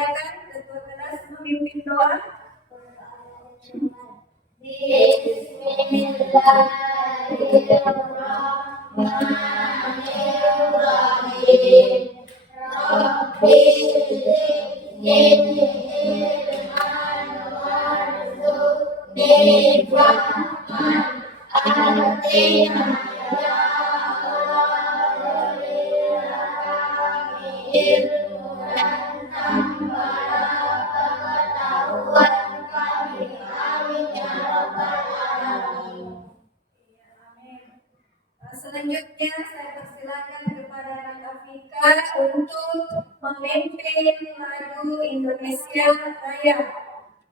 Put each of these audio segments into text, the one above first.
Silakan ketua kelas memimpin doa. Selanjutnya saya persilakan kepada Afika untuk memimpin lagu Indonesia Raya.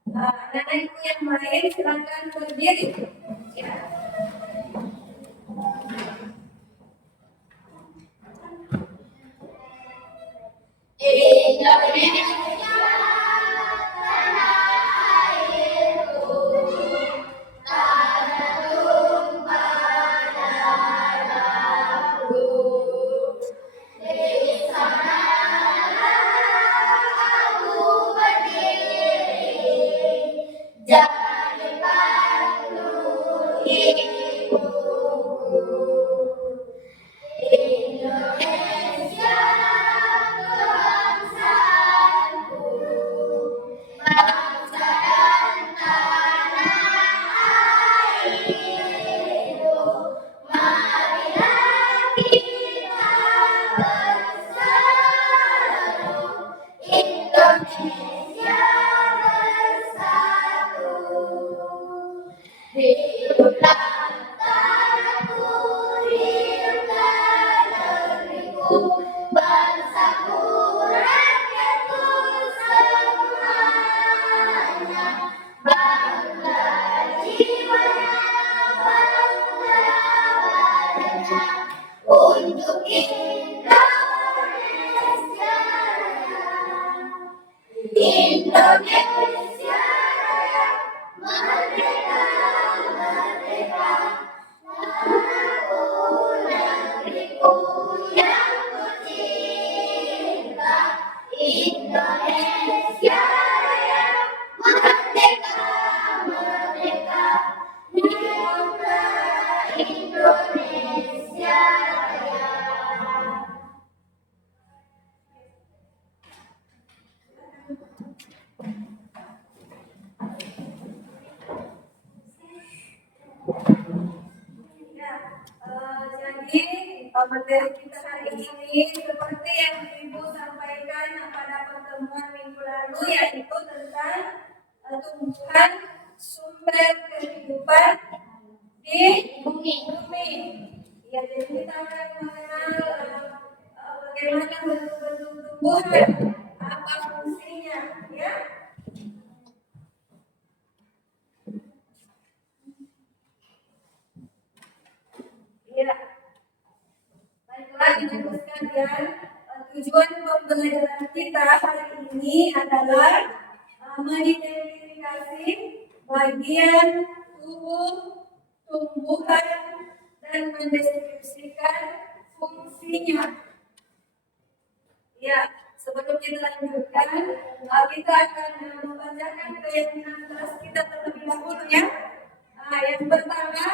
Anak-anakku yang lain silakan berdiri. Ya. Indonesia tanah airku, tanah tumpah darahku. Di sanalah aku berdiri, jadi batu ibuku. Indonesia kebangsaanku, bangsa dan tanah airku. Marilah kita bersatu, Indonesia bersatu. Hiduplah tanahku, hiduplah negeriku, bangsaku, rakyatku semuanya. Bangga jiwanya, bangga badannya, untuk Indonesia Raya. Indonesia Raya, merdeka, merdeka, tanahku, negeriku yang kucinta. Indonesia Raya, merdeka, merdeka, hiduplah Indonesia Raya. Jadi materi kita hari ini seperti yang Ibu sampaikan pada pertemuan minggu lalu, yaitu tentang tumbuhan sumber kehidupan di bumi. Ya, jadi kita akan mengenal bagaimana bentuk-bentuk tumbuhan, apa fungsinya, ya. Ya. Baiklah, ibu sekalian, tujuan pembelajaran kita hari ini adalah mengidentifikasi bagian tubuh tumbuhan dan mendeskripsikan fungsinya. Ya, sebelum kita lanjutkan, kita akan membacakan keyakinan kelas kita terlebih dahulu, ya. Yang pertama,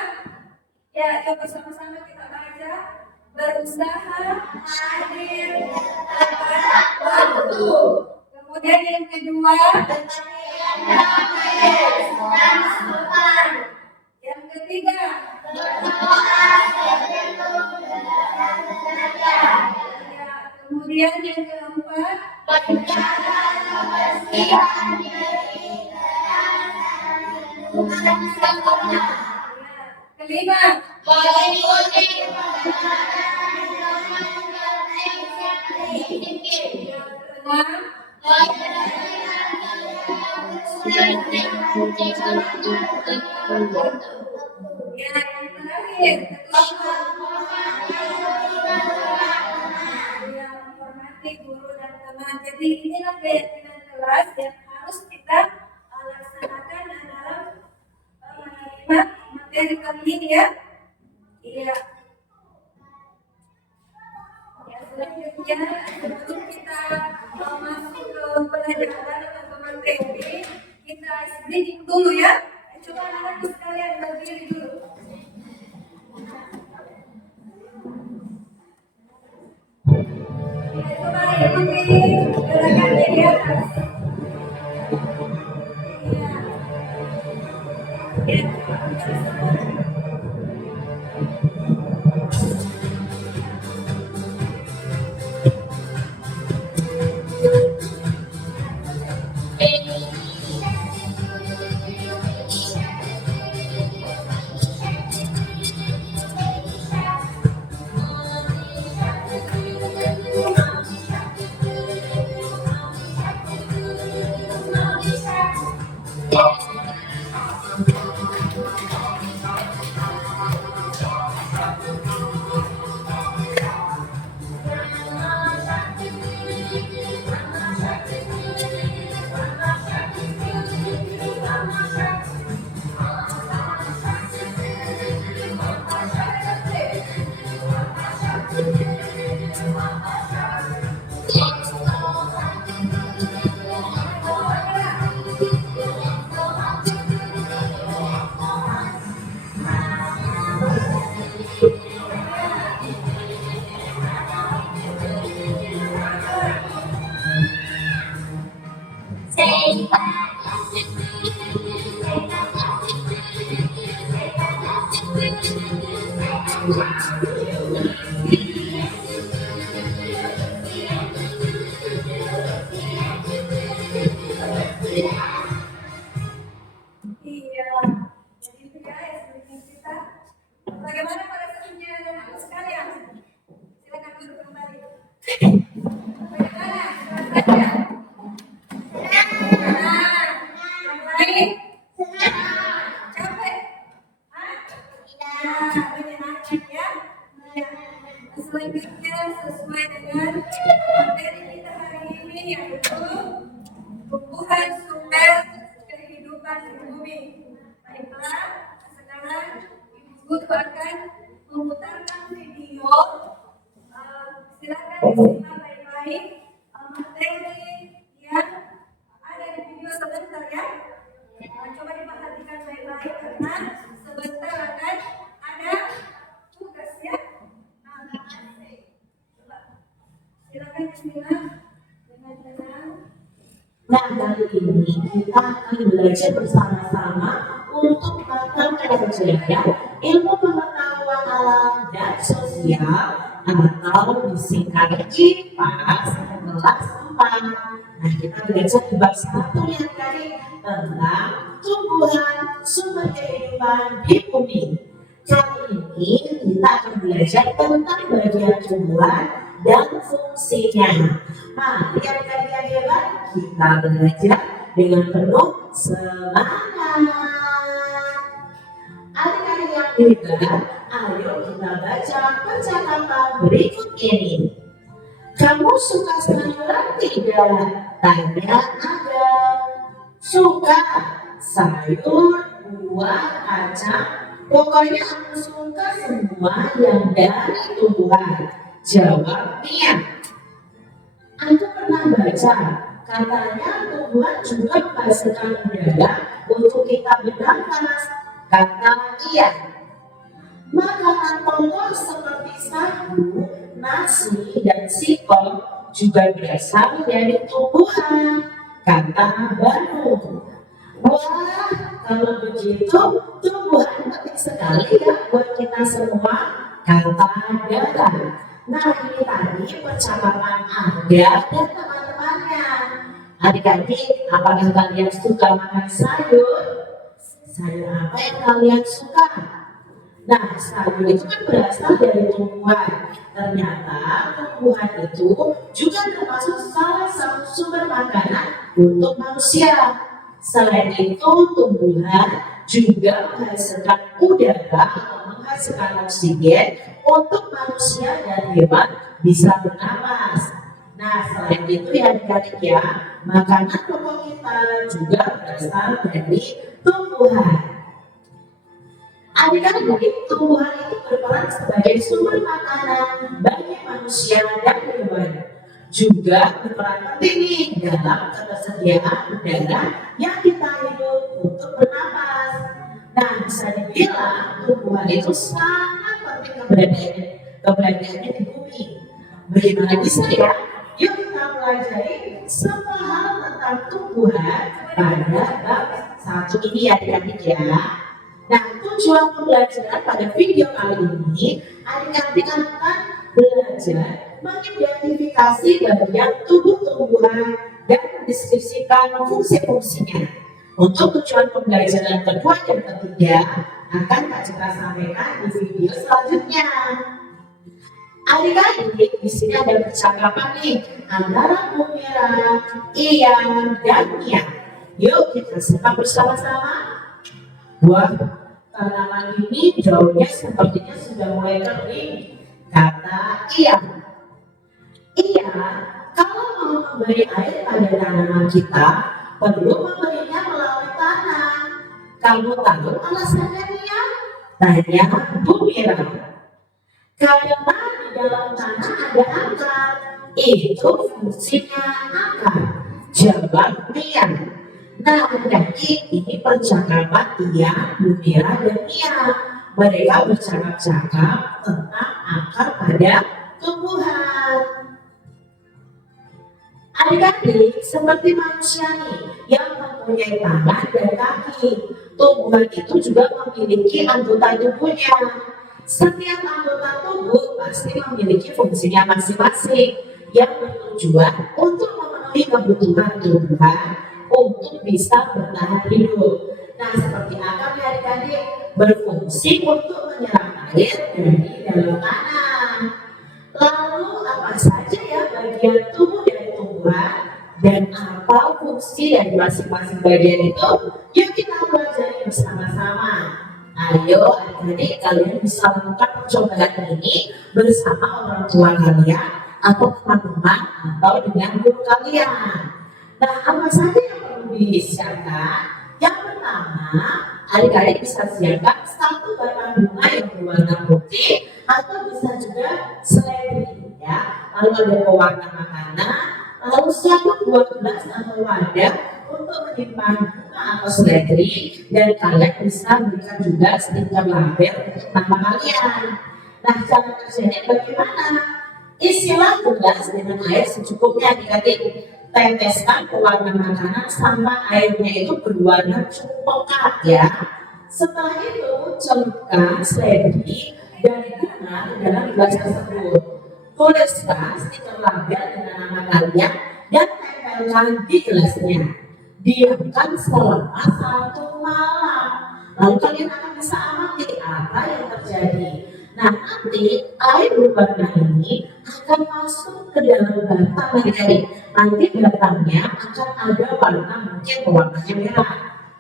ya, bersama-sama kita baca. Berusaha hadir tepat waktu. Kemudian yang kedua, yang ketiga, kemudian yang keempat, menjaga kebersihan diri dan kelima, mengikuti menghormati guru dan teman. Jadi inilah keyakinan kelas yang harus kita laksanakan dalam menerima materi kali ini, ya. Iya. Ya, selanjutnya Ya, sebelum kita masuk ke pelajaran atau materi, kita sedikit dulu ya. Coba anak-anak sekalian berdiri dulu. Ya, coba ikuti gerakannya di atas. Ya. Iya, jadi itu ya ekspresi kita. Bagaimana perasaannya anak-anak sekalian? Silakan duduk kembali. Bagaimana perasaannya? Nah, yang lain? Capek? Hah? Ya, menyenangkan ya. Nah, selanjutnya sesuai dengan materi kita hari ini yaitu tumbuhan sumber kehidupan di bumi. Baiklah, sekarang Ibu akan memutarkan video. Silakan disimak baik-baik materi yang ada di video sebentar ya. Coba diperhatikan baik-baik karena sebentar akan ada tugas ya. Coba. Silakan disimak dengan tenang. Nah, kali ini kita akan belajar bersama-sama untuk mata pelajaran ilmu pengetahuan alam dan sosial atau disingkat IPAS kelas 4. Nah, kita belajar di bab 1 yang tadi tentang tumbuhan sumber kehidupan di bumi. Kali ini kita akan belajar tentang bagian tumbuhan dan fungsinya. Mari adik-adik hebat, kita belajar dengan penuh semangat. Adik-adik yang hebat, ayo kita baca percakapan berikut ini. Kamu suka sayuran tidak? Tanya ada. Suka sayur, buah, kacang. Pokoknya aku suka semua yang dari tumbuhan. Jawab Mia. Aku pernah baca, katanya tumbuhan juga menghasilkan udara untuk kita bernafas. Kata Ia. Makanan pokok seperti sagu, nasi, dan singkong juga berasal dari tumbuhan. Kata Banu. Wah, kalau begitu tumbuhan penting sekali ya buat kita semua. Kata Dara. Nah, ini tadi percakapan Angga dan teman-temannya. Adik-adik, apakah kalian suka makan sayur? Sayur apa yang kalian suka? Nah, sayur itu kan berasal dari tumbuhan. Ternyata tumbuhan itu juga termasuk salah satu sumber makanan untuk manusia. Selain itu, tumbuhan juga menghasilkan udara atau menghasilkan oksigen untuk manusia dan hewan bisa bernapas. Nah, selain itu ya adik-adik ya, makanan pokok kita juga berasal dari tumbuhan. Adik-adik, tumbuhan itu berperan sebagai sumber makanan bagi manusia dan hewan. Juga berperan penting nih dalam ketersediaan udara yang kita hidup untuk bernapas. Nah, bisa dibilang tumbuhan itu sangat penting keberadaannya di bumi. Bagaimana bisa ya? Yuk kita pelajari semua hal tentang tumbuhan pada bab 1 ini ya adik-adik ya. Nah, tujuan pembelajaran pada video kali ini, adik-adik akan belajar mengidentifikasi bagian tubuh tumbuhan dan mendeskripsikan fungsi-fungsinya. Untuk tujuan pembelajaran kedua dan ketiga akan Kak Citra sampaikan di video selanjutnya. Adik-adik, di sini ada percakapan nih antara Bu Mira, Ian, dan Mia. Yuk kita simak bersama-sama. Wah, tanaman ini daunnya sepertinya sudah mulai kering, kata Ian. Iya, kalau mau memberi air pada tanaman kita, perlu memberinya melalui tanah. Kamu tahu alasannya, Mia? Tanya Bu Mira. Karena di dalam tanah ada akar, itu fungsinya akar. Jawab Mia. Nah, jadi ini percakapan dia, Bu Mira dan Mia. Mereka bercakap-cakap tentang akar pada tumbuhan. Adik-adik, seperti manusia nih yang mempunyai tangan dan kaki, tumbuhan itu juga memiliki anggota tubuhnya. Setiap anggota tubuh pasti memiliki fungsinya masing-masing yang bertujuan untuk memenuhi kebutuhan tumbuhan untuk bisa bertahan hidup. Nah, seperti akar ya adik-adik, berfungsi untuk menyerap air dari dalam tanah. Lalu apa saja ya bagian tubuh dari tumbuhan dan apa fungsi dari masing-masing bagian itu? Yuk kita pelajari bersama-sama. Ayo adik-adik, kalian bisa melakukan percobaan ini bersama orang tua kalian atau teman-teman atau dengan guru kalian. Nah, apa saja yang perlu disiapkan? Yang pertama, adik-adik bisa siapkan satu batang bunga yang berwarna putih atau bisa juga seledri ya. Lalu ada pewarna makanan, lalu satu buah gelas atau wadah untuk menyimpan bunga atau seledri, dan kalian bisa berikan juga stiker label untuk nama kalian. Nah, cara kerjanya bagaimana? Isilah gelas dengan air secukupnya adik-adik. Teteskan pewarna makanan sampai airnya itu berwarna cukup pekat ya. Setelah itu celupkan seledri dan bunga ke dalam gelas tersebut. Tuliskan stiker label dengan nama kalian dan tempelkan di gelasnya. Diamkan selama 1 malam. Lalu kalian akan bisa amati apa yang terjadi. Nah, nanti air berwarna ini akan masuk ke dalam batang adik-adik. Nanti batangnya akan ada warna, mungkin warnanya merah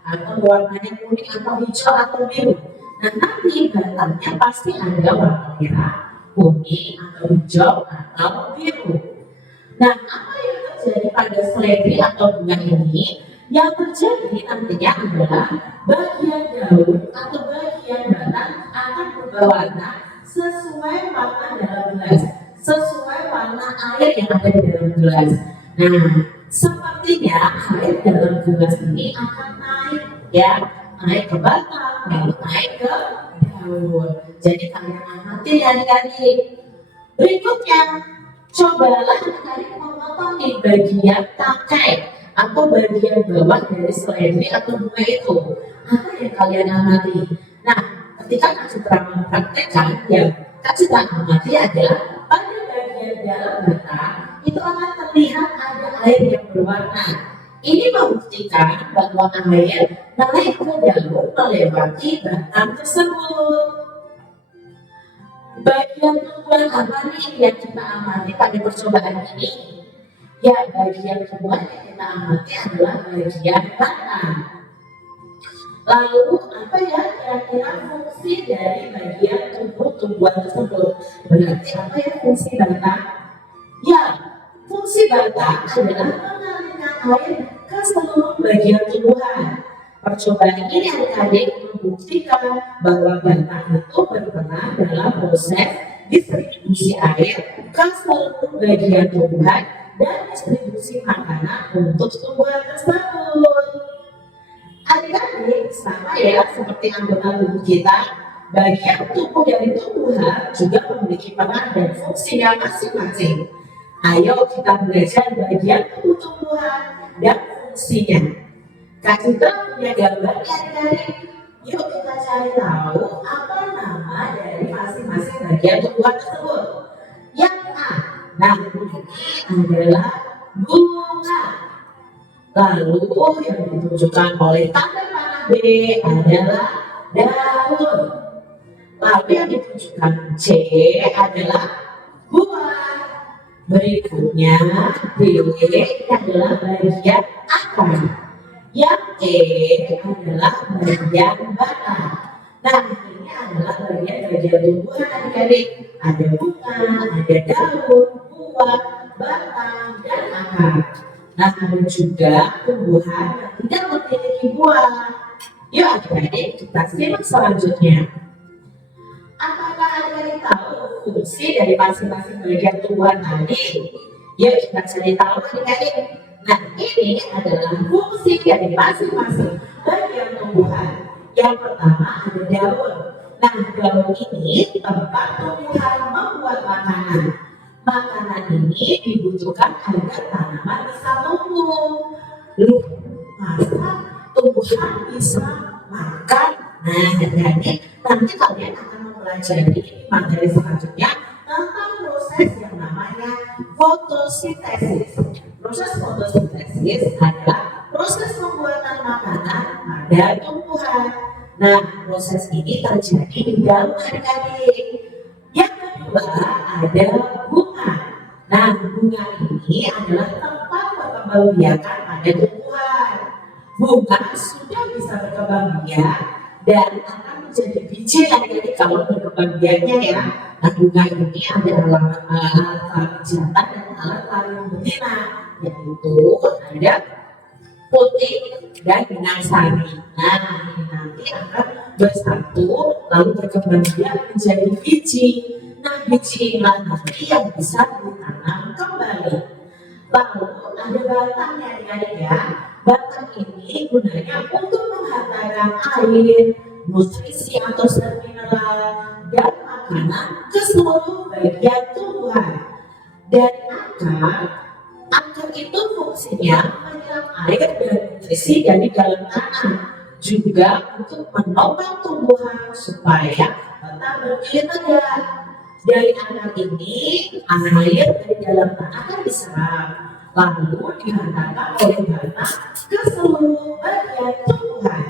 atau warnanya kuning atau hijau atau biru. Nah, nanti batangnya pasti ada warna merah, kuning atau hijau atau biru. Nah, apa yang terjadi pada seledri atau bunga ini? Yang terjadi nantinya adalah bagian daun atau bagian batang akan berubah warna sesuai warna dalam gelas, sesuai warna air yang ada di dalam gelas. Nah, sepertinya air dalam gelas ini akan naik ya, naik ke batang, lalu naik ke daun. Jadi kalian amati ya adik-adik. Berikutnya, cobalah adik-adik memotong di bagian tangkai atau bagian bawah dari seledri atau bunga itu. Apa yang kalian amati? Nah, ketika Kak Citra mempraktekkan, yang Kak Citra amati adalah pada bagian dalam batang itu akan terlihat ada air yang berwarna. Ini membuktikan bahwa air naik ke daun melewati batang tersebut. Bagian tumbuhan apa nih yang kita amati pada percobaan ini? Ya, bagian tumbuhan yang kita amati adalah bagian batang. Lalu apa ya kira-kira fungsi dari bagian tubuh tumbuhan tersebut? Berarti apa ya fungsi batang? Ya, fungsi batang adalah mengalirkan air ke seluruh bagian tumbuhan. Percobaan ini adik-adik membuktikan bahwa batang itu berperan dalam proses distribusi air ke seluruh bagian tumbuhan dan distribusi makanan untuk tumbuhan tersebut. Adik-adik, sama ya seperti anggota tubuh kita, bagian tubuh dari tumbuhan juga memiliki peran dan fungsinya masing-masing. Ayo kita belajar bagian tubuh tumbuhan dan fungsinya. Kak Citra punya gambarnya adik-adik. Yuk kita cari tahu apa nama dari masing-masing bagian tumbuhan tersebut. Yang A, nah ini adalah bunga. Lalu yang ditunjukkan oleh tanda panah B adalah daun. Lalu yang ditunjukkan C adalah buah. Berikutnya D adalah bagian akar. Yang E adalah bagian batang. Nah, ini adalah bagian-bagian tumbuhan adik-adik. Ada bunga, ada daun, buah, batang, dan akar. Nah, ada juga tumbuhan yang tidak memiliki buah. Yuk adik-adik, kita simak selanjutnya. Apakah adik-adik tahu fungsi dari masing-masing bagian tumbuhan tadi? Yuk kita cari tahu adik-adik. Nah, ini adalah fungsi dari masing-masing bagian tumbuhan. Yang pertama ada daun. Nah, daun ini tempat tumbuhan membuat makanan. Makanan ini dibutuhkan agar tanaman bisa tumbuh. Loh, masa tumbuhan bisa makan? Nah, adik-adik, nanti kalian akan mempelajari materi selanjutnya tentang proses yang namanya fotosintesis. Proses fotosintesis adalah proses pembuatan makanan pada tumbuhan. Nah, proses ini terjadi di daun adik-adik. Yang kedua ada bunga. Nah, bunga ini adalah tempat perkembangbiakan pada tumbuhan. Bunga sudah bisa berkembang biak dan akan menjadi biji adik-adik kalau berkembang biaknya ya. Nah, bunga ini ada alat jantan dan alat kelamin betina, yaitu ada putih dan benang sari. Nah, ini nanti akan bersatu lalu berkembang biak menjadi biji. Nah, biji inilah nanti yang bisa ditanam kembali. Lalu ada batangnya adik-adik ya. Batang ini gunanya untuk menghantarkan air, nutrisi atau zat mineral dan makanan ke seluruh bagian tumbuhan. Dari akar itu fungsinya menyerap air dan nutrisi dari dalam tanah, juga untuk menopang tumbuhan supaya tetap berdiri tegak. Dari akar ini, air dari dalam tanah akan diserap, lalu dihantarkan oleh batang ke seluruh bagian tumbuhan.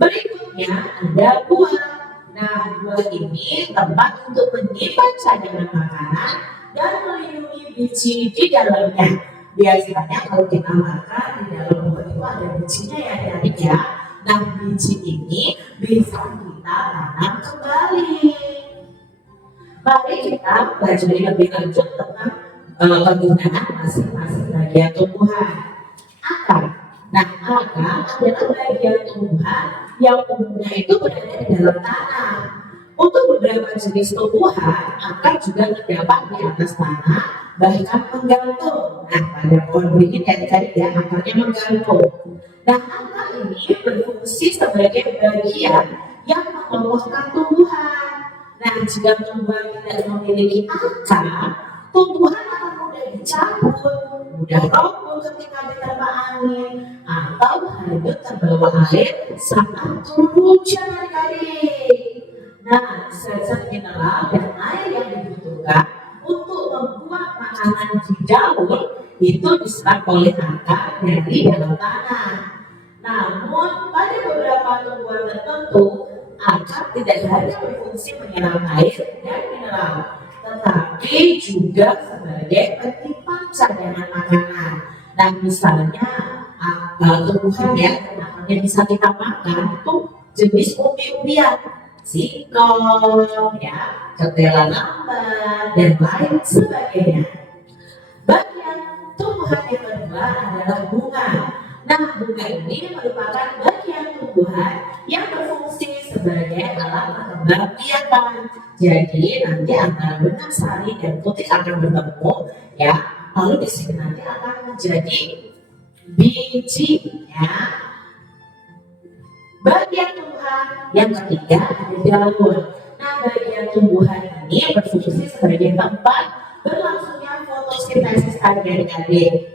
Berikutnya ada buah. Nah, buah ini tempat untuk menyimpan cadangan makanan dan melindungi biji di dalamnya. Biasanya kalau kita makan di dalam buah itu ada bijinya ya adik-adik ya. Nah, biji ini bisa kita tanam kembali. Mari kita pelajari lebih lanjut tentang penggunaan masing-masing bagian tumbuhan. Akar. Nah, akar adalah bagian tumbuhan yang umumnya itu berada di dalam tanah. Untuk beberapa jenis tumbuhan, akar juga terdapat di atas tanah, bahkan menggantung. Nah, pada pohon beringin adik-adik ya, akarnya menggantung. Nah, akar ini berfungsi sebagai bagian yang mengokohkan tumbuhan. Nah, jika tumbuhan tidak memiliki akar, tumbuhan akan mudah dicabut, mudah roboh ketika diterpa angin, atau hanyut terbawa air saat turun hujan adik-adik. Nah, zat-zat mineral dan air yang dibutuhkan untuk membuat makanan di daun itu diserap oleh akar dari dalam tanah. Namun, pada beberapa tumbuhan tertentu, akar tidak hanya berfungsi menyerap air dan mineral, tetapi juga sebagai penyimpan cadangan makanan. Nah, misalnya tumbuhan ya, akarnya bisa kita makan itu jenis umbi-umbian, singkong, ya, ketela lambat, dan lain sebagainya. Bagian tumbuhan yang kedua adalah bunga. Nah, bunga ini merupakan bagian tumbuhan yang berfungsi sebagai alat pengembang biakan. Jadi nanti antara benang sari dan putik akan bertemu, ya. Lalu di sini nanti akan menjadi biji, ya. Bagian tumbuhan yang ketiga ada daun. Nah, bagian tumbuhan ini berfungsi sebagai tempat berlangsungnya fotosintesis adik-adik.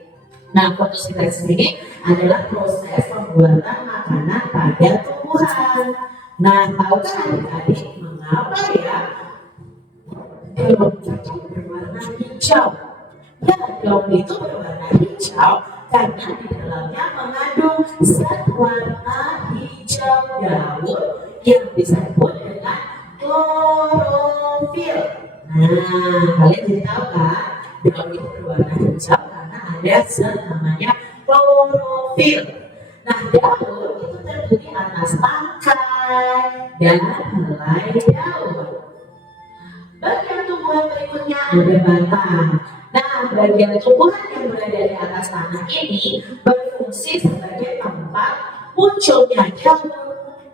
Nah, fotosintesis ini adalah proses pembuatan makanan pada tumbuhan. Nah, tahukah adik-adik mengapa ya daun itu berwarna hijau? Ya, daun itu berwarna hijau karena di dalamnya mengandung zat warna hijau daun yang disebut dengan klorofil. Nah, kalian jadi tahu kan? Daun itu berwarna hijau karena ada zat namanya klorofil. Nah, daun itu terdiri atas tangkai dan helai daun. Bagian tumbuhan berikutnya ada batang. Nah, bagian tumbuhan yang berada di atas tanah ini berfungsi sebagai tempat munculnya daun,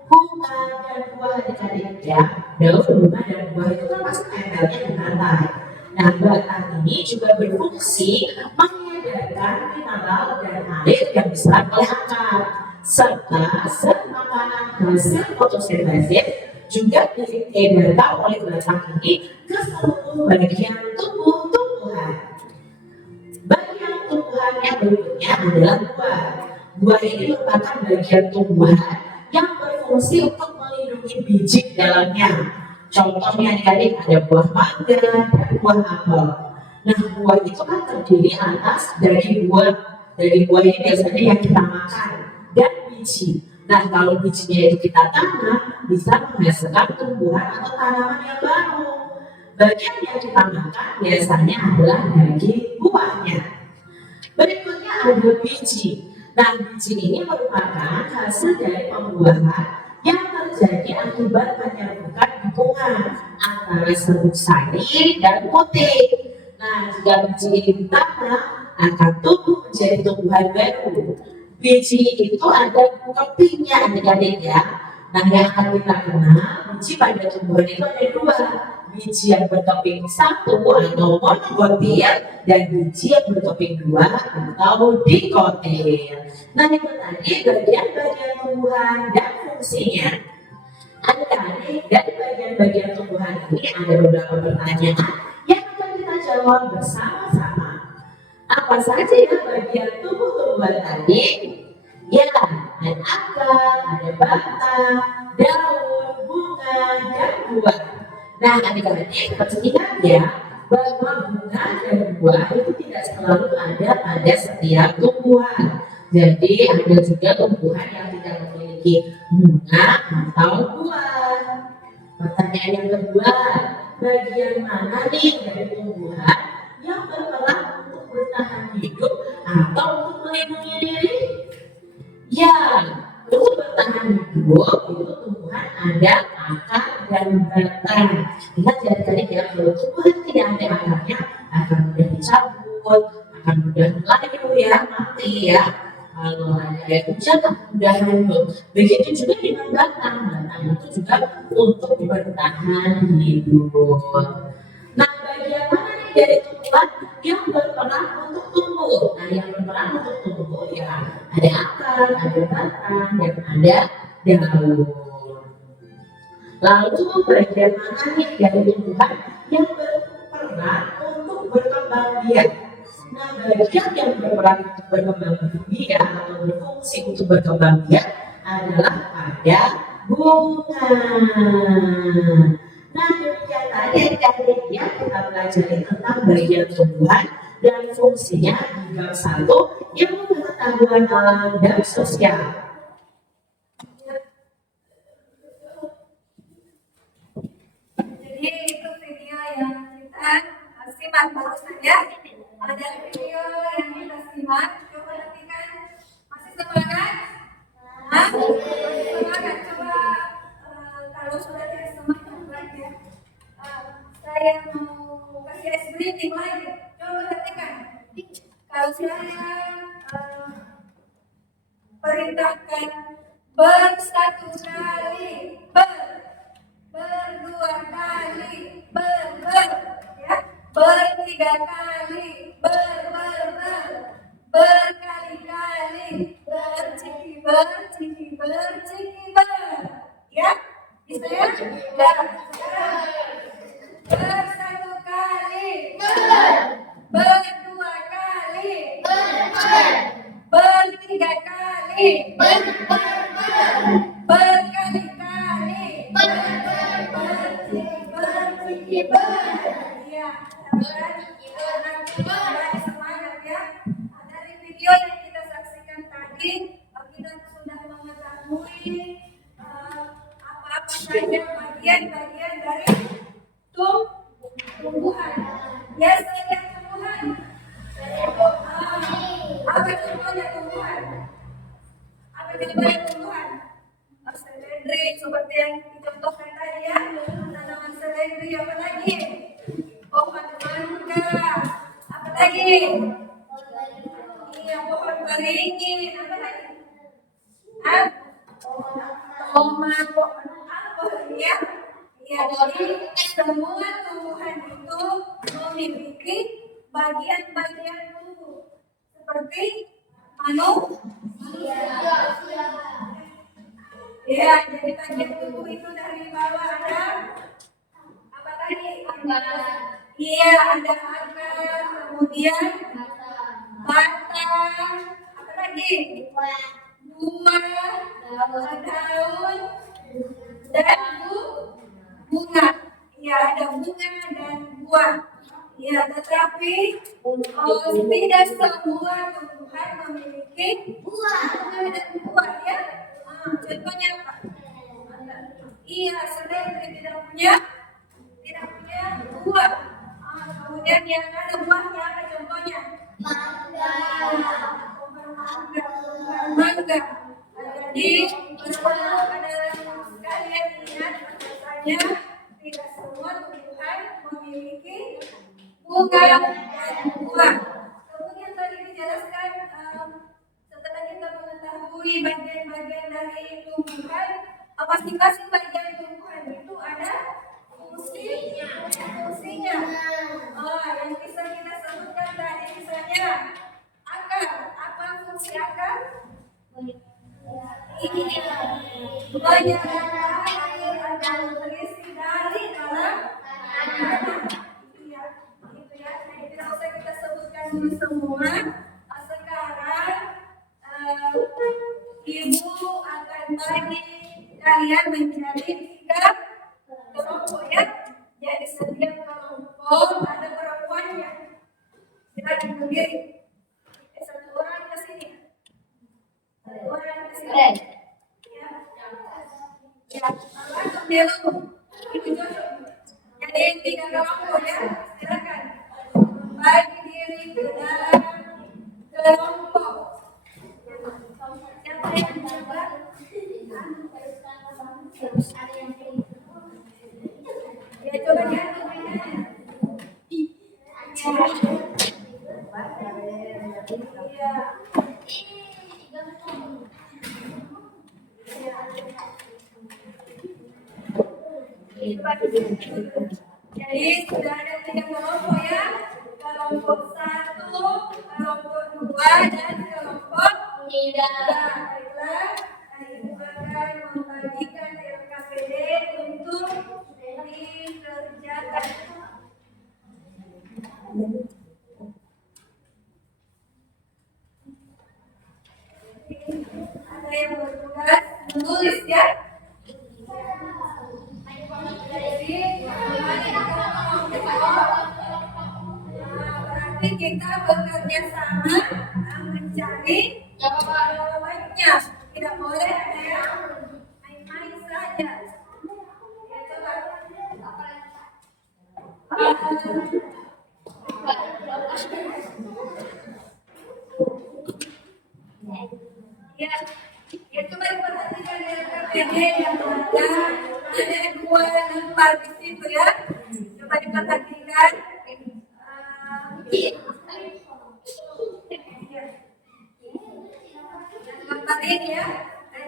bunga, dan buah adik-adik ya. Daun, bunga, dan buah itu kan pasti nempelnya di lantai. Nah, batang ini juga berfungsi mengedarkan mineral dan air yang diserap oleh akar, serta zat makanan hasil fotosintesis juga diedarkan oleh batang ini ke seluruh bagian tubuh tumbuhan. Bagian tumbuhan yang berikutnya adalah buah. Buah ini merupakan bagian tumbuhan yang berfungsi untuk melindungi biji di dalamnya. Contohnya adik-adik ada buah mangga dan buah apel. Nah, buah itu kan terdiri atas dari buah. Dari buah ini biasanya yang kita makan dan biji. Nah, kalau bijinya itu kita tanam, bisa menghasilkan tumbuhan atau tanaman yang baru. Bagian yang kita makan biasanya adalah daging buahnya. Berikutnya ada biji. Nah, biji ini merupakan hasil dari pembuahan yang terjadi akibat penyerbukan hubungan antara serbuk sari dan putik. Nah, jika biji ini ditanam, akan tumbuh menjadi tumbuhan baru. Biji itu ada kepingnya adik-adik ya. Nah, yang akan kita kenal biji pada tumbuhan itu ada dua. Biji yang berkeping satu atau monokotil dan biji yang berkeping dua atau dikotil. Nah, itu tadi bagian-bagian tumbuhan dan fungsinya. Adik-adik, dari bagian-bagian tumbuhan ini ada beberapa pertanyaan yang akan kita jawab bersama-sama. Apa saja ya bagian tubuh tumbuhan tadi? Ya, ada akar, ada batang, daun, bunga, dan buah. Nah, adik-adik harus ingat ya bahwa bunga dan buah itu tidak selalu ada pada setiap tumbuhan. Jadi ada juga tumbuhan yang tidak memiliki bunga atau buah. Pertanyaan yang kedua, bagian mana nih dari tumbuhan yang berperan untuk bertahan hidup atau untuk melindungi diri? Ya, untuk bertahan hidup itu tumbuhan ada akar dan batang. Ingat ya adik-adik ya, kalau tumbuhan tidak ada akarnya akan mudah dicabut, akan mudah layu ya, mati ya. Kalau ada air hujan akan mudah hanyut. Begitu juga dengan batang, batang itu juga untuk bertahan hidup. Nah, bagian mana nih dari tumbuhan yang berperan untuk tumbuh? Nah, yang berperan untuk tumbuh ya ada akar, ada batang, dan ada daun. Lalu bagian mana nih dari tumbuhan yang berperan untuk berkembang biak? Nah, bagian yang berperan untuk berkembang biak atau berfungsi untuk berkembang biak adalah pada bunga. Nah, demikian tadi adik-adik ya kita pelajari tentang bagian tumbuhan dan fungsinya di bab 1 ilmu pengetahuan alam dan sosial. Jadi itu video yang kita simak barusan ya. Ada video yang kita simak. Coba perhatikan. Masih semangat? Hah? Semangat. Coba kalau sudah tidak semangat lagi ya. Saya mau kasih es briefing lagi. Coba perhatikan. Kalau saya perintahkan bersatu kali, berdua kali, ya, bertiga kali, berkali-kali, berciki, ya, bisa ya? Ya. Bersatu kali, berdua kali, bertiga kali, berkali-kali, berciki, ya, semangat ya. Dari video yang kita saksikan tadi, kita sudah mengetahui apa-apa saja bagian-bagian dari tumbuhan. Ya, setiap tumbuhan. Apa contohnya tumbuhan? Apa contohnya tumbuhan? Seledri, seperti yang dicontohkan tadi ya. Tanaman seledri, apa lagi? Pohon mangga. Apa lagi? Iya, pohon beringin. Apa lagi? Tomat, pohon apel ya. Ya, jadi semua tumbuhan itu memiliki bagian-bagian tubuh seperti manusia. Ya, jadi bagian tubuh itu dari bawah ada apa tadi? Iya, ada akar, kemudian batang, apa lagi? Buah, daun, dan bunga. Ya, ada bunga dan buah. Ya, tetapi tidak semua tumbuhan memiliki bunga dan buah ya. Contohnya apa? Iya, seledri tidak punya buah. Kemudian yang ada buahnya apa contohnya? Mangga. Jadi kalian ingat bahwasanya tidak semua tumbuhan memiliki bunga dan buah. Kemudian tadi dijelaskan setelah kita mengetahui bagian-bagian dari tumbuhan, masing-masing bagian tumbuhan itu ada fungsinya. Yang bisa kita sebutkan tadi misalnya akar. Apa fungsi akar? Ini menyerap air atau nutrisi dari dalam tanah. Iya, gitu ya. Jadi tidak usah kita sebutkan dulu semua. Sekarang ibu akan bagi kalian menjadi 3 kelompok ya. Jadi setiap kelompok ada perempuannya. Silakan berdiri. Satu orang ke sini. Satu orang ke sini. Ya. Ya. Langsung dia lalu. Ibu Jojo. Jadi 3 kelompok ya. Silakan. Bagi diri ke dalam kelompok. Siapa yang mencoba? Ya, coba diatur mainannya. Jadi sudah ada 3 kelompok ya. Kelompok 1, kelompok 2, dan kelompok 3. Baiklah, ibu akan membagikan LKPD untuk dikerjakan. Ada yang bertugas menulis ya. Jadi berarti kita bekerja sama mencari jawabannya. Tidak boleh ada yang main-main saja. Ya, coba. Ya, ya coba diperhatikan ya KPD yang ada 2 lembar di situ ya. Coba diperhatikan. Lembar lain ya.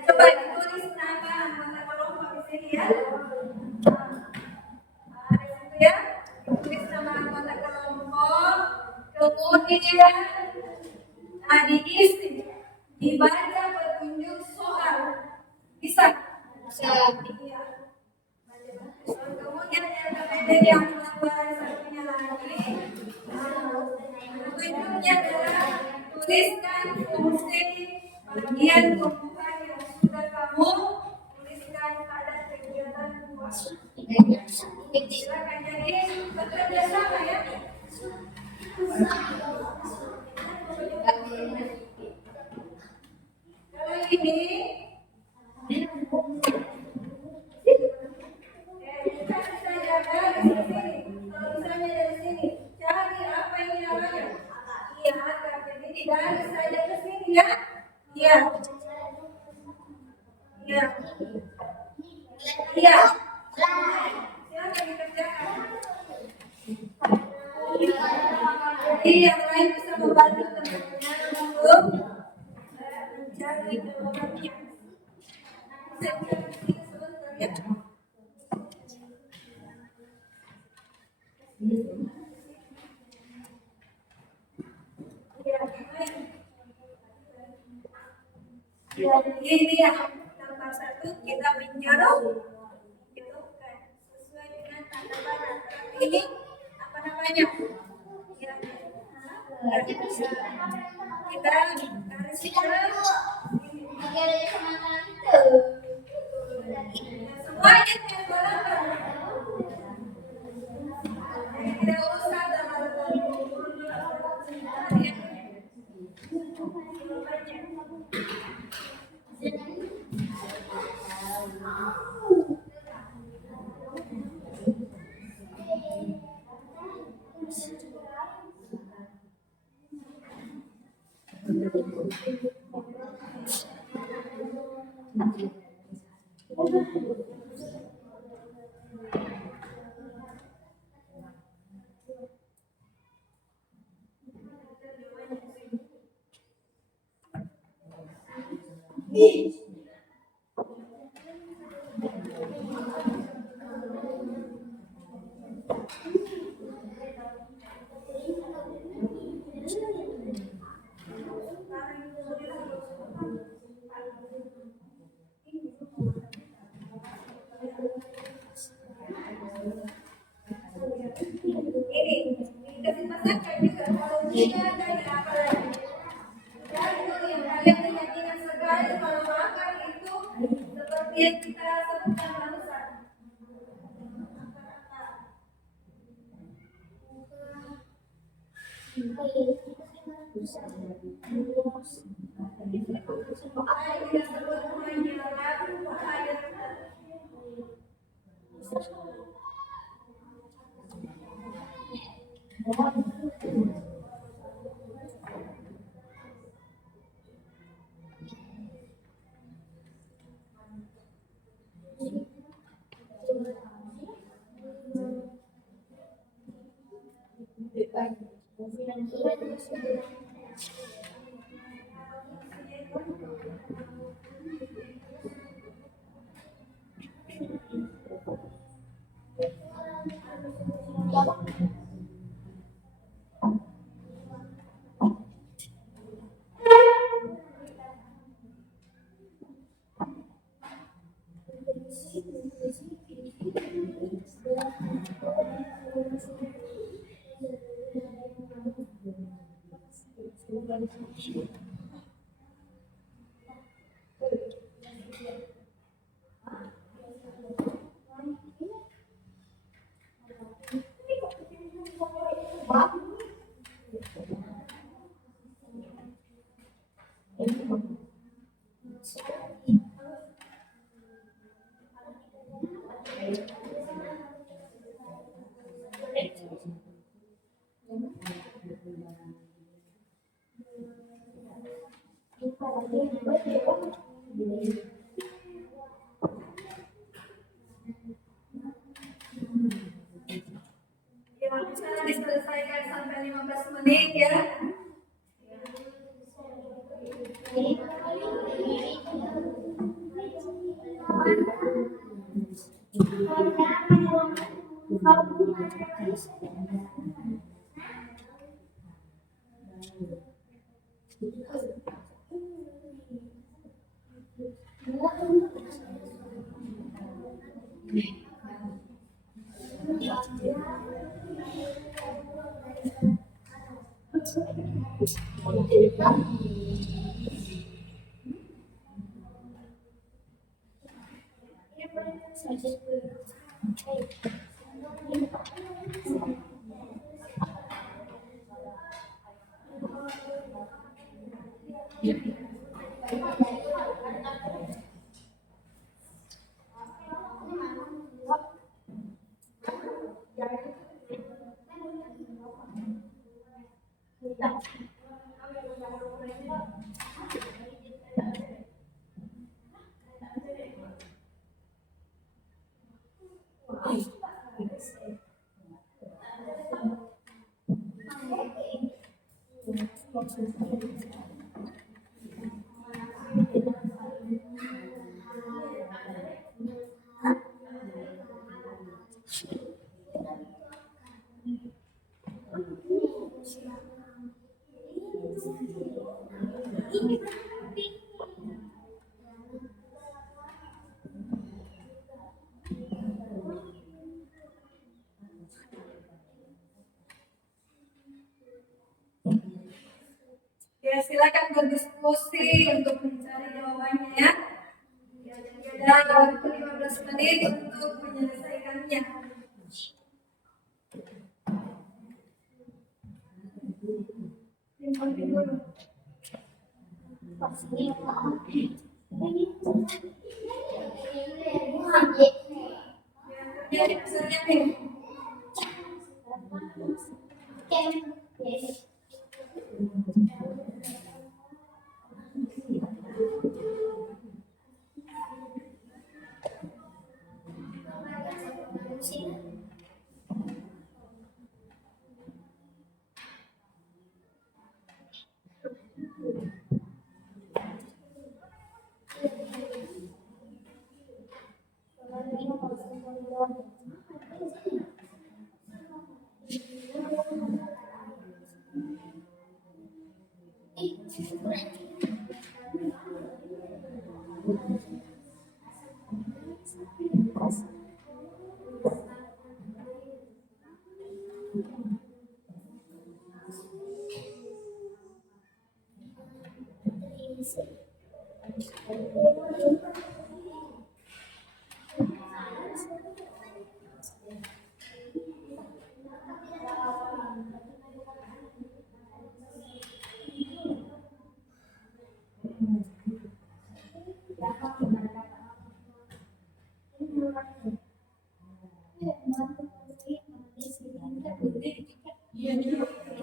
Coba ditulis nama anggota kelompok di sini ya. Di situ ya, ditulis nama anggota kelompok, kemudian diisi, dibaca petunjuk soal. Bisa? Bisa. Iya. Kemudian yang pelajaran satunya lagi, petunjuknya adalah tuliskan fungsi bagian tumbuhan yang sudah kamu tuliskan pada kegiatan puas. Silakan jadi bekerja sama ya. Kalau ini dari sini, cari apa ini namanya? Iya, jadi dari saja ke sini ya. Iya. Iya. Iya. Silakan dikerjakan. Jadi yang lain bisa membantu teman-teman untuk mencari jawabannya. Saya ulang sebentar ya. Ini yang nomor 1 kita menjodohkan sesuai dengan tanda panah. Ini apa namanya? Ya, kita garis semuanya yang berapa? Tidak usah yang kita sebutkan barusan. Ya, bisa diselesaikan sampai 15 menit ya. Ya, silakan berdiskusi untuk mencari jawabannya ya. Ya, jadi ada waktu 15 menit untuk menyelesaikannya. Timbul dulu. Ya, kerja besarnya nih.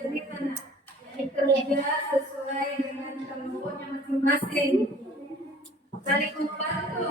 Jadi mana? Kerja sesuai dengan kelompoknya masing-masing. Saling membantu.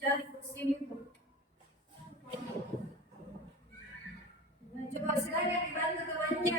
Cari kursi itu. Nah, coba silakan dibantu temannya.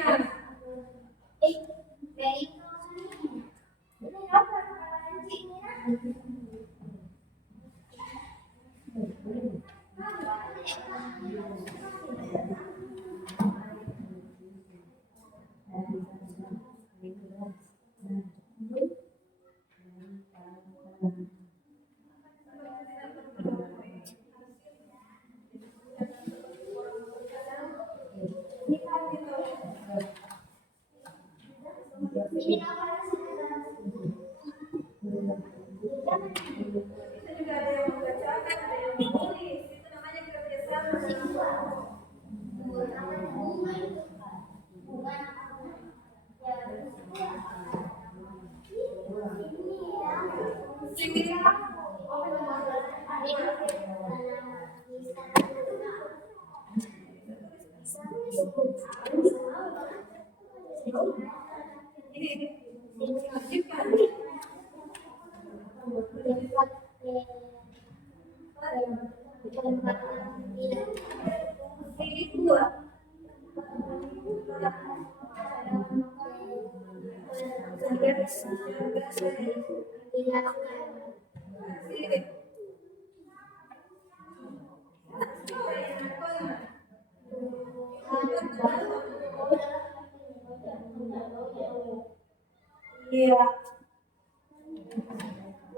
Iya.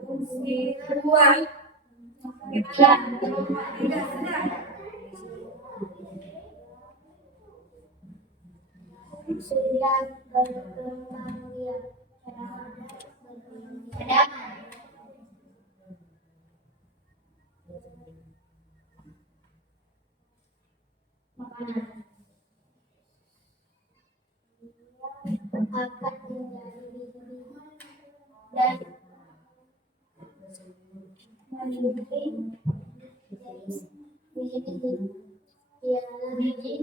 Fungsi kedua. Tidak sedang. Sudah berkembang biak cadangan makanan akan menjadi biji dan menjadi biji-biji ialah biji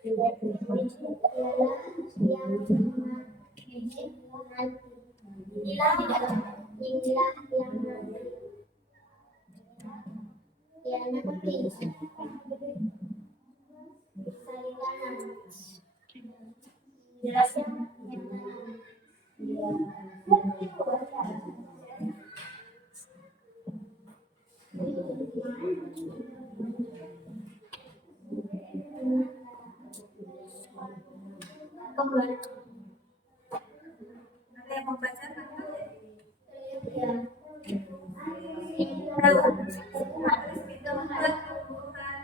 ialah yang biji nanti inilah yang nanti ialah penting sari tanam jelasnya yang tanam kembali Ada yang membacakan tuh? ya Harus ditemukan tumbuhan.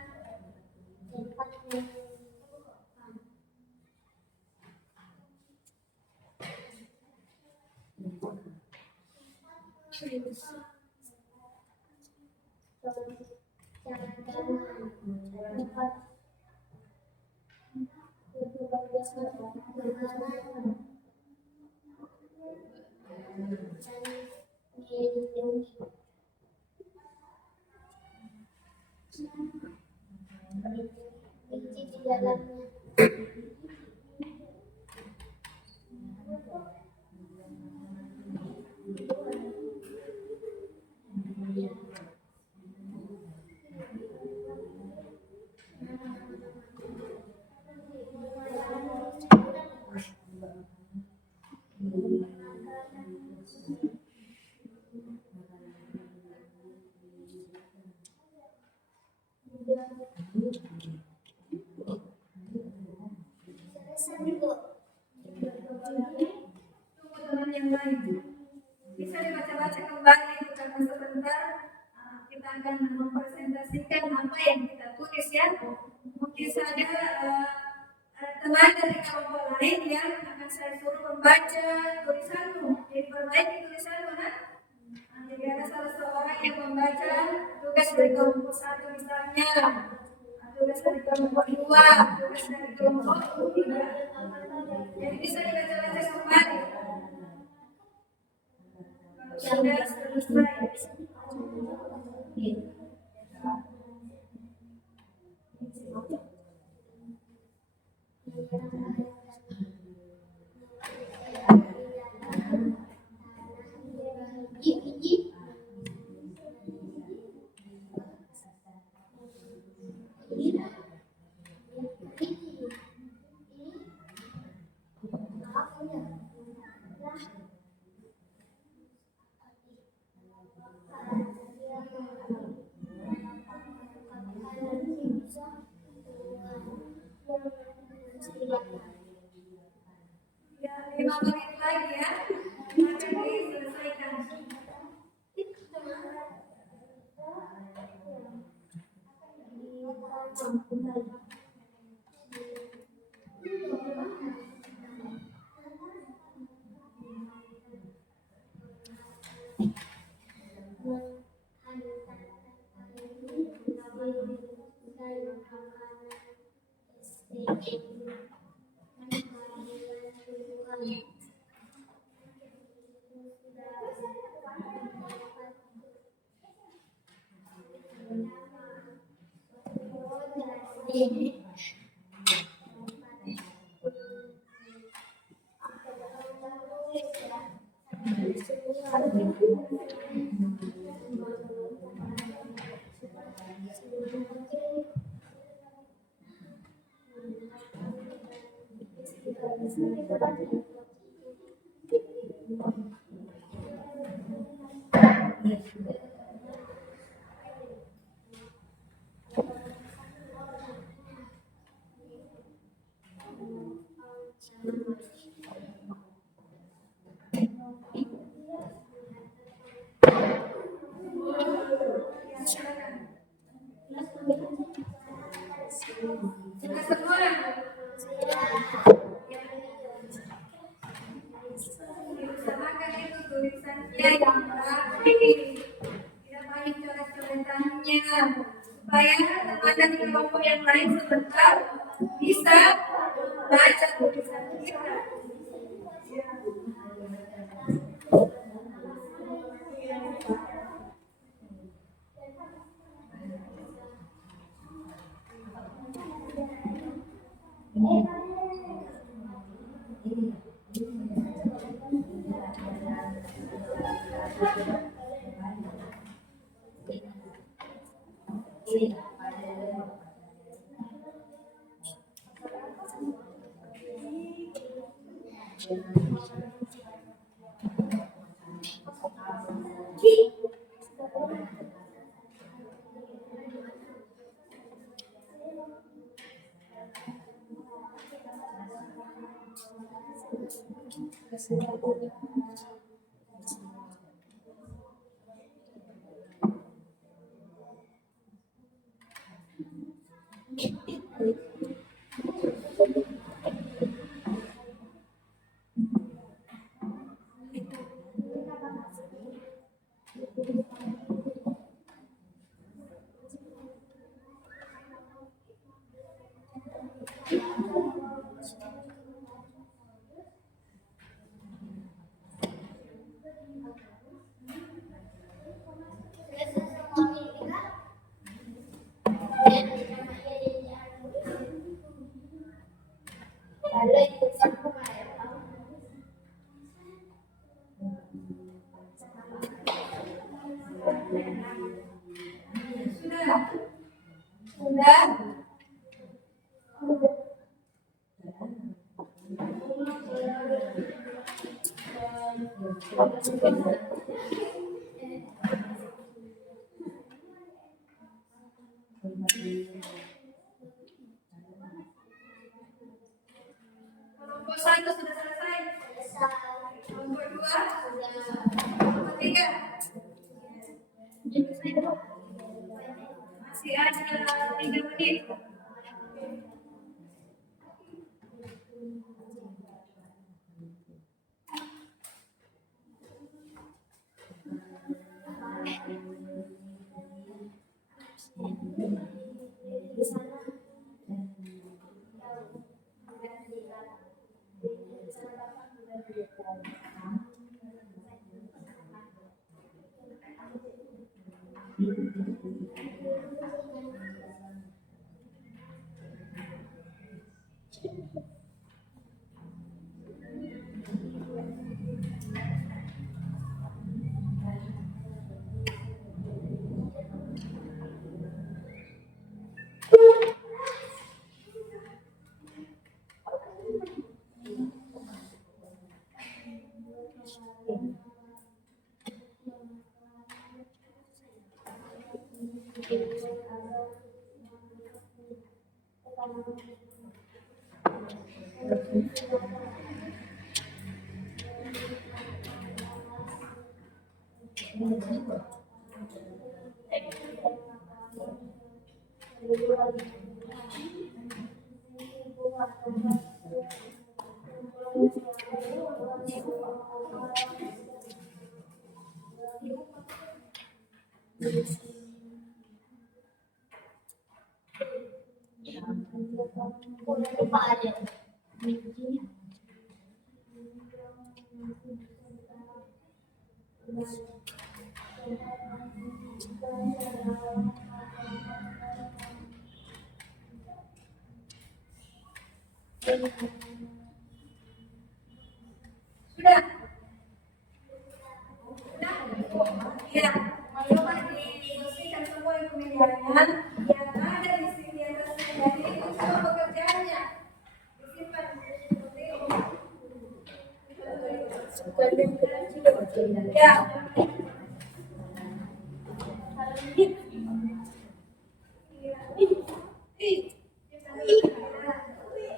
biji di dalamnya Tunggu teman yang lain. Bisa dibaca-baca kembali karena sebentar kita akan mempresentasikan apa yang kita tulis ya. Mungkin saja teman dari kelompok lain yang akan saya suruh membaca tulisanmu. Jadi perbaiki tulisanmu nah. Jadi ada salah seorang yang membaca tugas dari kelompok 1 misalnya, tugas dari kelompok 2, tugas dari kelompok 3. Jadi bisa dibaca-baca kembali. Sudah selesai. biji Ya, 5 menit lagi ya. Akan diselesaikan. Ya, silakan. Sudah semua? Ya. Diusahakan itu tulisannya yang rapi, tidak banyak coret-coretannya, supaya teman-teman di kelompok yang lain sebentar bisa baca tulisan kita. Ya. Sudah? Sudah? Kelompok 1 sudah selesai? Kelompok 2? Kelompok 3? Masih ada 3 menit. Sudah? Sudah? Ya. Coba dibersihkan semua itu medianya yang ada di sini atasnya. Jadi itu semua pekerjaannya. Disimpan seperti itu. Ya.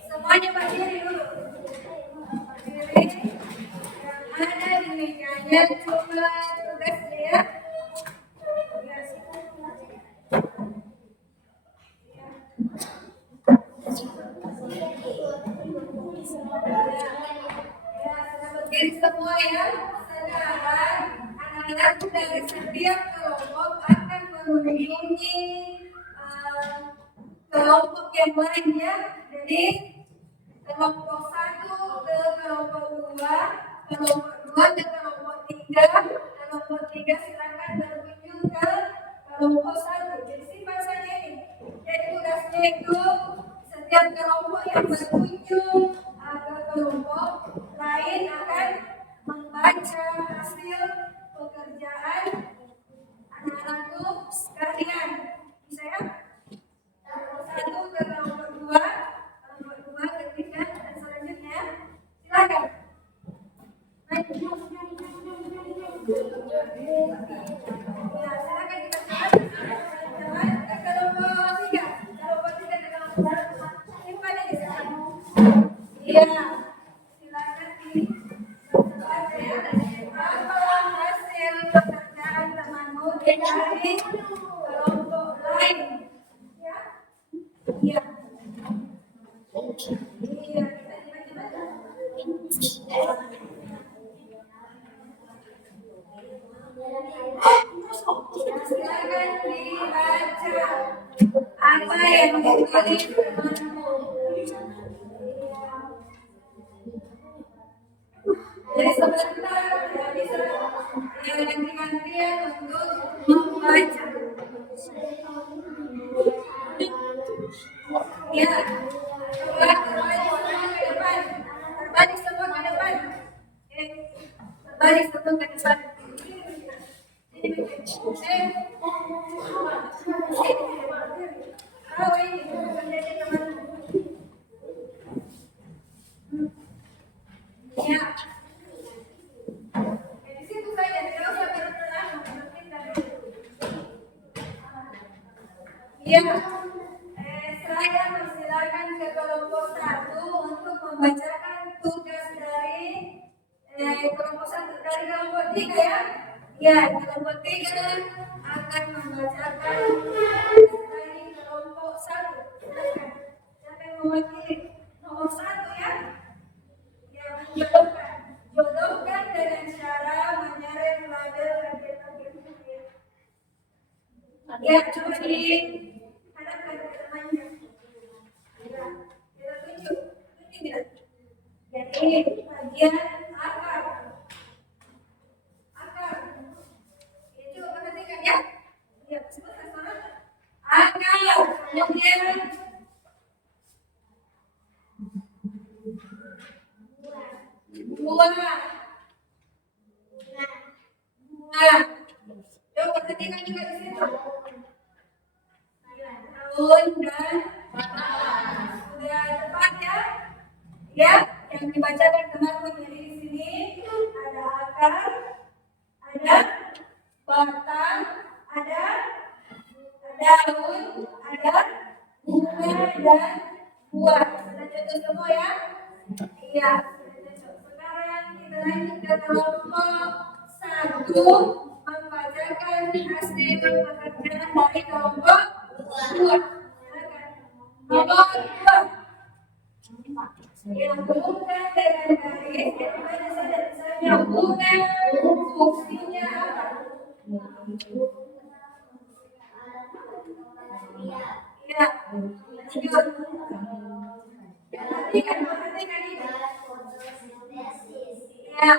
Semuanya berdiri dulu. Berdiri. Yang ada di mejanya coba tugasnya ya. Ya, sudah berdiri semua ya. Sekarang anak-anak dari setiap kelompok akan mengunjungi kelompok yang lain ya. Jadi kelompok 1 ke kelompok 2, kelompok 2 ke kelompok 3, kelompok 3 silakan berkunjung ke kelompok 1. Jadi simpan saja ini. Jadi tugasnya itu setiap kelompok yang berkunjung ke kelompok lain akan membaca hasil pekerjaan anak-anakku sekalian. Bisa ya? Kelompok 1 ke kelompok 2, kelompok 2 ke 3 dan selanjutnya. Silakan. Ya, silakan kita jalan ke kelompok 3. Kelompok 3 ke kelompok 1. Simpan aja di sana. Iya. Silakan dibaca ya. Apa hasil pekerjaan temanmu dari kelompok lain? Ya. Iya. Iya, kita dibaca-baca. Silakan dibaca apa yang ditulis temanmu. Jadi sebentar ya bisa ganti-gantian untuk membaca. Ya, coba terbalik semua ke depan. Terbalik semua ke depan. Terbalik semua ke depan. Oh ini menjadi temanmu. Ya. Di situ saja, tidak usah berenang. Ya. Saya persilakan ke kelompok 1 untuk membacakan tugas dari kelompok 1 dari kelompok 3 ya. Ya, kelompok 3 akan membacakan tugas dari kelompok 1. Silakan. Siapa yang mewakili? Nomor 1 ya. Yang menjodohkan. Jodohkan dengan cara menyeret label kegiatan berikutnya. Ya, coba dihadapkan ke temannya. Ya, kita tunjuk. Tunjuk tidak? Jadi, bagian akar. Akar. Ya, coba perhatikan ya. Ya, sebentar sana. Akar. Kemudian buah. Nah, coba perhatikan juga di situ. Daun dan batang. Sudah tepat ya? Ya, yang dibacakan teman-teman. Jadi di sini ada akar, ada batang, ada daun, ada bunga dan buah. Sudah cocok semua ya? Iya, sudah cocok. Sekarang kita lanjut ke kelompok 1 membacakan hasil pekerjaan dari kelompok 2. Silakan. Nomor 2. Yang bukan dengan garis, ada saja misalnya bunga, fungsinya apa? Ya, lanjut. Perhatikan ini. Ya.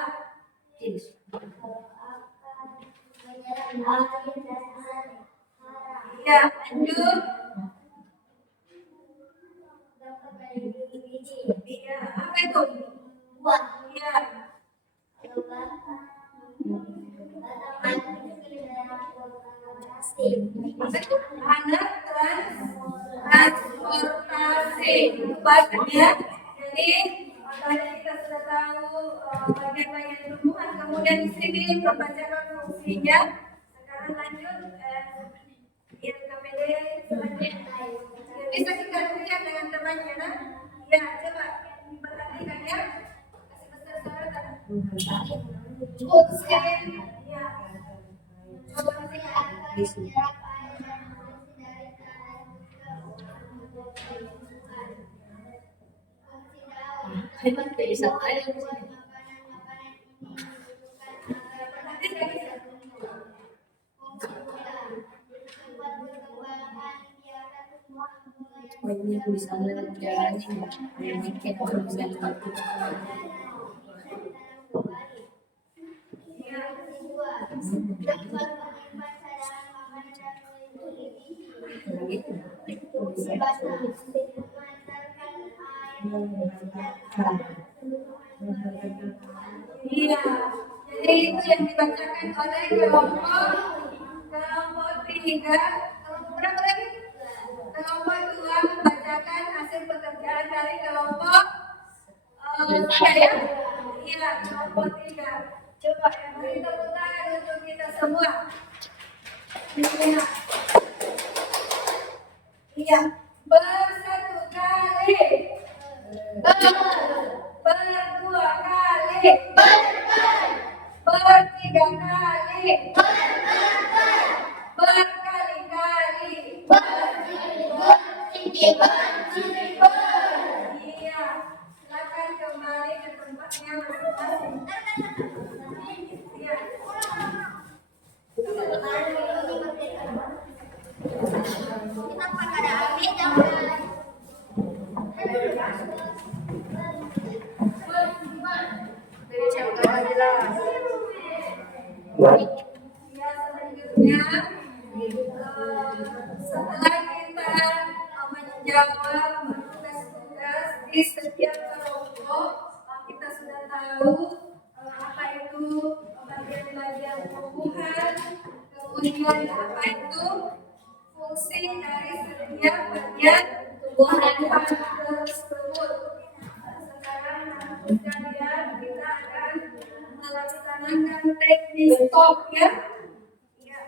Ya, lanjut. Iya, apa itu? Buah. Iya. Apa itu? Anak transportasi. Itu bagiannya. Jadi tadi kita sudah tahu bagian-bagian tumbuhan. Kemudian di sini pembacaan fungsinya. Sekarang lanjut ILKPD selanjutnya. Bisa kita lihat dengan temannya, nah? Ya, coba perhatikan ya. Kasih besar-besaran. Fungsi. Ya. Coba lihat. Ini bisa belajar, mungkin orang bisa lakukan. Iya, jadi itu yang dibacakan oleh kelompok 3, kelompok berapa lagi? Kelompok 2 membacakan hasil pekerjaan dari kelompok 3 ya? Iya, kelompok 3. Coba yang beri tepuk tangan untuk kita semua. Iya. Iya, bersatu kali, berdua kali, bertiga kali, berkali-kali, iya, silakan kembali ke tempatnya masing-masing. Iya. Dari siapa lagi lah? Ya, selanjutnya setelah kita menjawab tugas-tugas di setiap kelompok, kita sudah tahu apa itu bagian-bagian tumbuhan, kemudian apa itu fungsi dari setiap bagian tumbuhan tersebut. Sekarang teman-teman sekalian, kita akan melaksanakan teknik stop ya. Ya.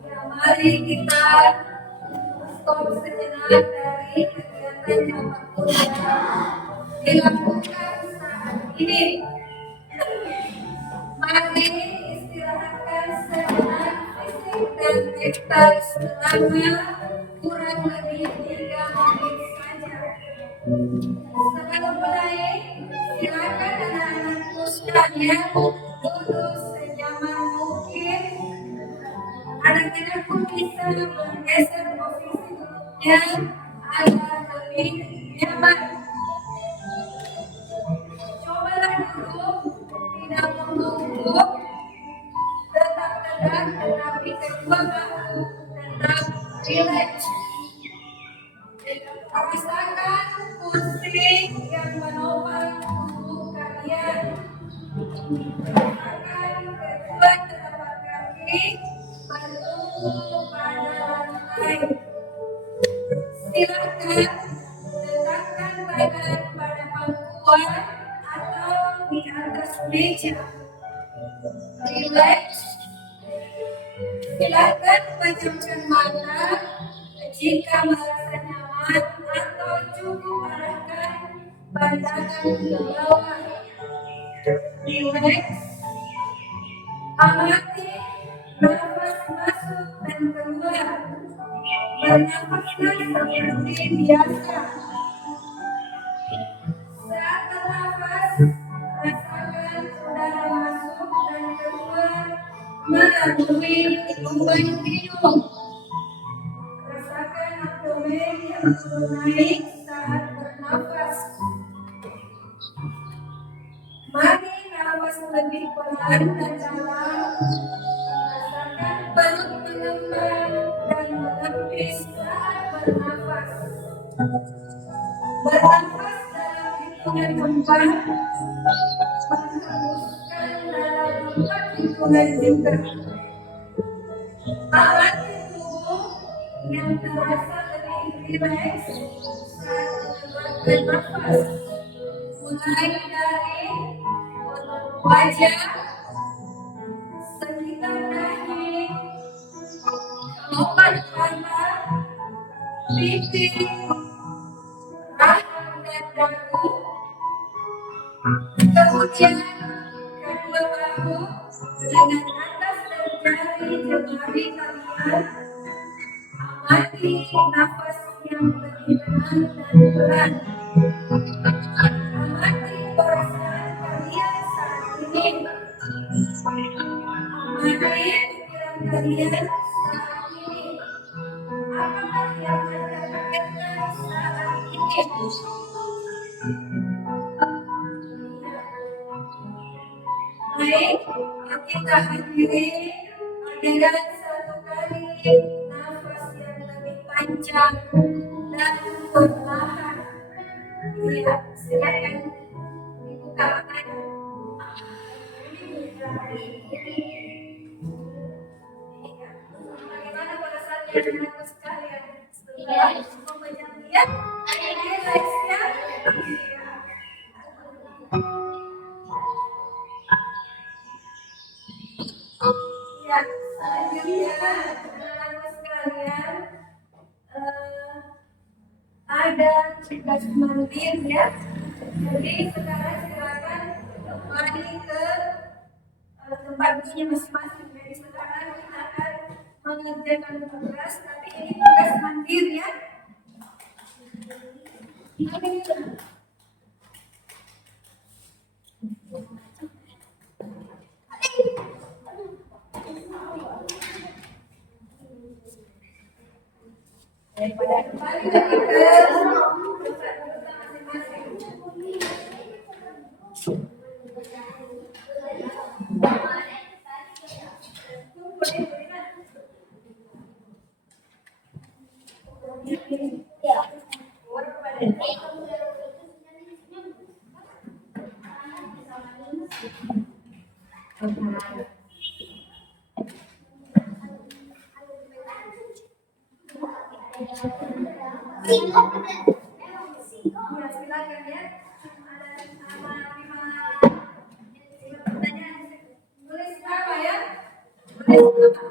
Ya, mari kita stop sejenak dari kegiatan apapun yang dilakukan saat ini. Mari istirahatkan sejenak fisik dan mental selama kurang lebih 3 menit saja. Sebelum mulai, silakan anak-anakku sekalian duduk senyaman mungkin. Anak-anakku bisa menggeser posisi duduknya agar lebih nyaman. Cobalah duduk, tidak membungkuk, tetap tegak tetapi kedua bahu tetap rileks. Rasakan kursi yang menopang tubuh kalian. Rasakan kedua telapak kaki bertumpu pada lantai. Silakan letakkan badan pada pangkuan atau di atas meja. Rileks. Silakan pejamkan mata jika merasa nyaman atau cukup arahkan pandangan ke bawah. Rileks. Amati nafas masuk dan keluar. Bernafaslah seperti biasa. melalui lubang hidung. Rasakan abdomen yang turun naik saat bernafas. Mari nafas lebih pelan dan dalam. Rasakan perut mengembang dan menepis saat bernafas. Bernafas dalam hitungan 4, menghembuskan dalam 4 hitungan 3. Alami tubuh yang terasa lebih rileks saat mengeluarkan nafas. Mulai dari wajah, sekitar dahi, kelopak mata, pipi, rahang dan dagu, kemudian kedua bahu dengan atas dan jari jemari kalian. Amati nafas yang lebih tenang dan pelan. Amati perasaan kalian saat ini. Amati pikiran kalian saat ini. Apakah yang Anda pikirkan saat ini? Baik, kita akhiri dengan satu kali nafas yang lebih panjang dan perlahan. Iya, silakan dibuka matanya. Iya. Bagaimana perasaannya anak-anak sekalian setelah mempegang dia? Relax ya? Iya. Ya, selanjutnya anak-anak sekalian ada tugas mandiri ya. Jadi sekarang silakan kembali ke tempat duduknya masing-masing. Jadi sekarang kita akan mengerjakan tugas, tapi ini tugas mandiri ya. Daripada kembali lagi ke tempat duduknya masing-masing. Ya, silakan ya. Ada sama 5 pertanyaan. Tulis apa ya? Tulis apa?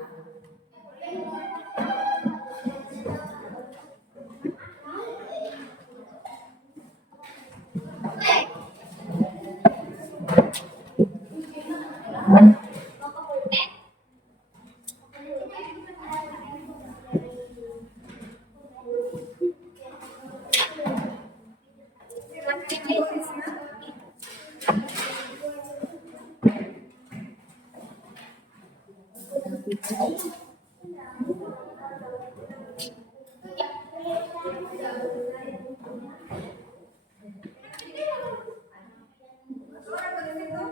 Silakan ditulis ya. Orang tulis itu.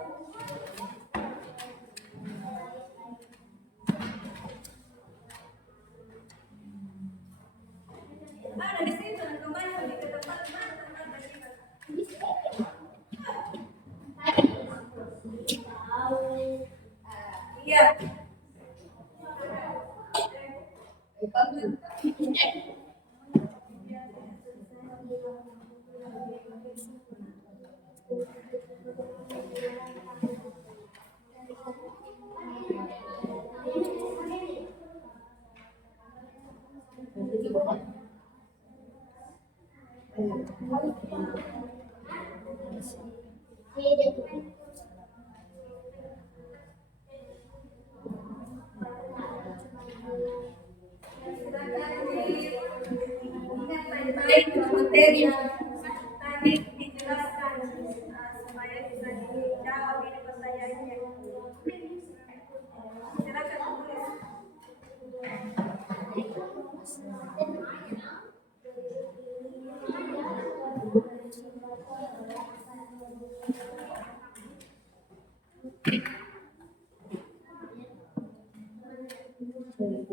Ada di situ, kembali lagi ke tempat mana tempat kita. Iya. Ingat baik-baik materi yang tadi dijelaskan supaya bisa dijawab ini pertanyaannya. Silakan Baik,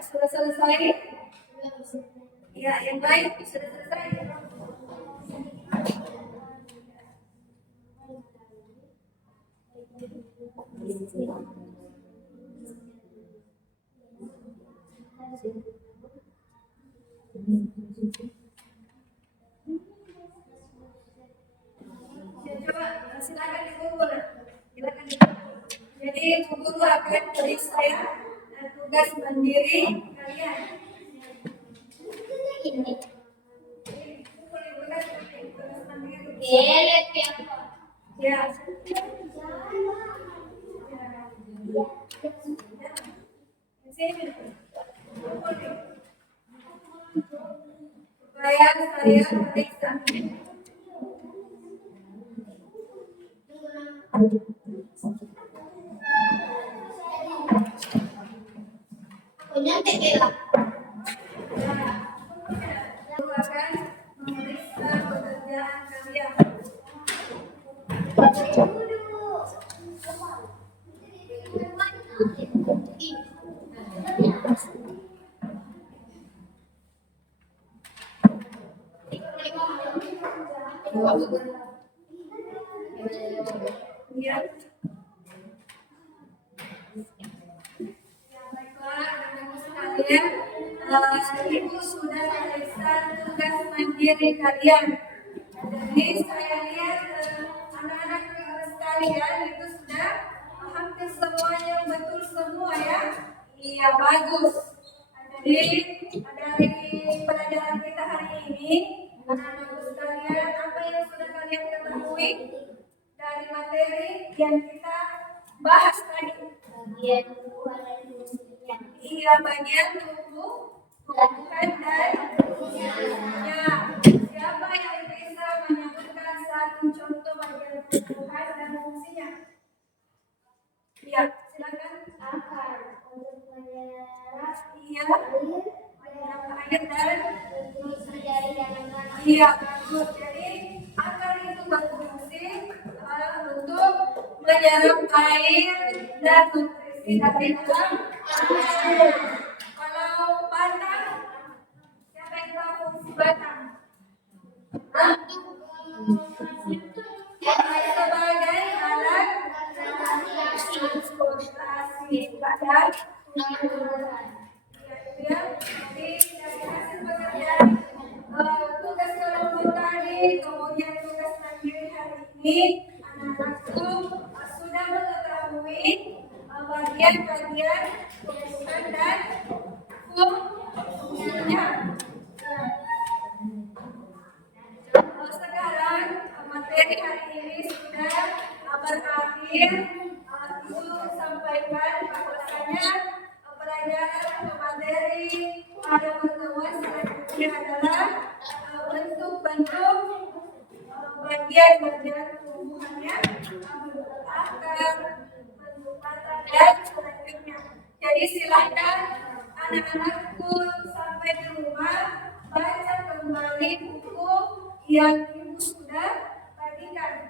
sudah selesai? Ya, yang baik sudah selesai. Ya, coba silakan dikumpul. Silakan dikumpul. Jadi Bu Guru akan beri saya tugas mandiri kalian. Ini. Kumpul tugas mandiri. Ya. Ya. Sini. Kumpul nih. Supaya saya periksa. Punya TPA. Guru akan memeriksa pekerjaan kalian. Ya. Baiklah, anak-anak sekalian, Ibu sudah memeriksa tugas mandiri kalian. Jadi saya lihat anak-anak sekalian itu sudah hampir semuanya betul semua ya. Iya, bagus. Jadi dari pelajaran kita hari ini, anak-anak sekalian, apa yang sudah kalian ketahui dari materi yang kita bahas tadi? Bagian tubuh dan fungsinya. Iya, bagian tumbuhan dan fungsinya. Siapa yang bisa menyebutkan satu contoh bagian tumbuhan dan fungsinya? Iya, silakan. Akar untuk menyerap Iya, menyerap air dan nutrisi dari tanaman. iya, bagus. Jadi akar itu berfungsi untuk menyerap air dan nutrisi dari dalam tanah. Kalau batang, siapa yang tahu fungsi batang? Sebagai alat transportasi pada tumbuhan. Ya, jadi dari hasil pekerjaan tugas kelompok tadi, kemudian tugas mandiri hari ini, anak-anakku sudah mengetahui bagian-bagian tumbuhan dan fungsinya. Sekarang materi hari ini sudah berakhir. Ibu sampaikan bahwasanya pelajaran atau materi pada pertemuan selanjutnya adalah bentuk-bentuk bagian-bagian tumbuhannya, bentuk akar, bentuk batang dan selanjutnya. Jadi silahkan anak-anakku sampai di rumah baca kembali buku yang ibu sudah bagikan.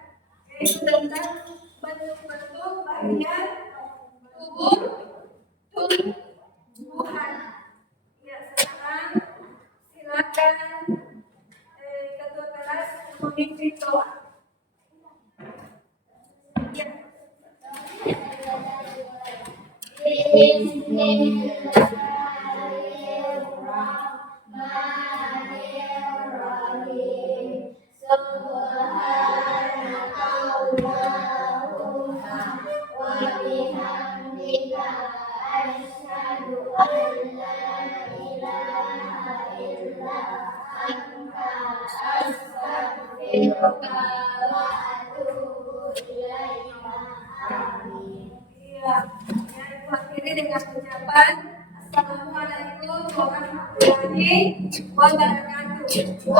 Oke, yaitu tentang bentuk-bentuk bagian tubuh tumbuhan. Ya, sekarang silakan ketua kelas memimpin doa. Ya. Bismillahirrahmanirrahim. Subhanakallahumma wa bihamdika asyhadu an la ilaha illa anta astaghfiruka wa atubu ilaika. Amin. Iya, ya, Ibu akhiri dengan ucapan Assalamualaikum warahmatullahi wabarakatuh.